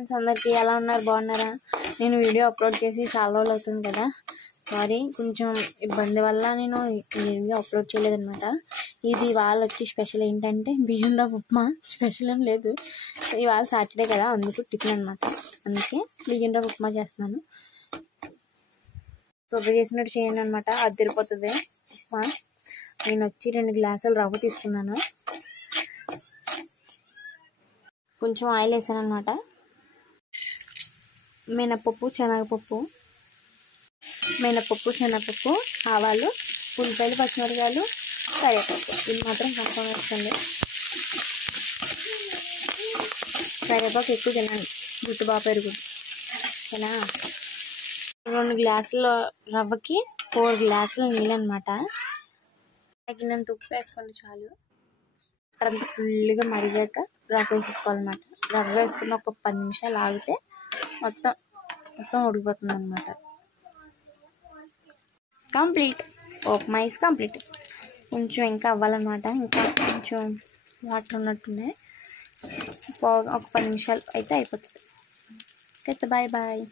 అందరికీ ఎలా ఉన్నారు? బాగున్నారా? నేను వీడియో అప్లోడ్ చేసి చాలా రోజులు అవుతుంది కదా, సారీ, కొంచెం ఇబ్బంది వల్ల నేను వీడియో అప్లోడ్ చేయలేదన్నమాట. ఇది ఇవాళ వచ్చి స్పెషల్ ఏంటంటే బియ్యం రవ్వ ఉప్మా. స్పెషల్ ఏం లేదు, ఇవాళ సాటర్డే కదా, అందుకు టిఫిన్ అనమాట. అందుకే బియ్యం రవ్వ ఉప్మా చేస్తున్నాను. శుభ్ర చేసినట్టు చేయండి అనమాట, అదిరిపోతుంది ఉప్మా. నేను వచ్చి 2 గ్లాసులు రవ్వ తీసుకున్నాను. కొంచెం ఆయిల్ వేసాను అనమాట. మినపప్పు, శనగపప్పు, ఆవాలు, ఉల్లిపాయలు, పచ్చిమిరపకాయలు, కరివేపాకు. ఇది మాత్రం కన్ఫర్మ్ వేసుకోండి. కరివేపాకు ఎక్కువ తినండి, జుట్టు బాగా పెరుగుతుంది. ఓకేనా? 2 గ్లాసుల రవ్వకి 4 గ్లాసుల నీళ్ళు అనమాట. తగినంత ఉప్పు వేసుకోండి చాలు. అక్కడంతా ఫుల్గా మరిగాక రవ్వ వేసేసుకోవాలన్నమాట. రవ్వ వేసుకుని ఒక 10 నిమిషాలు ఆగితే మొత్తం ఉడికిపోతుంది అనమాట. Complete, upma is complete. కొంచెం ఇంకా అవ్వాలన్నమాట, ఇంకా కొంచెం వాటర్ ఉన్నట్టున్నాయి. ఒక 10 నిమిషాలు అయితే అయిపోతుంది. Okay, bye bye.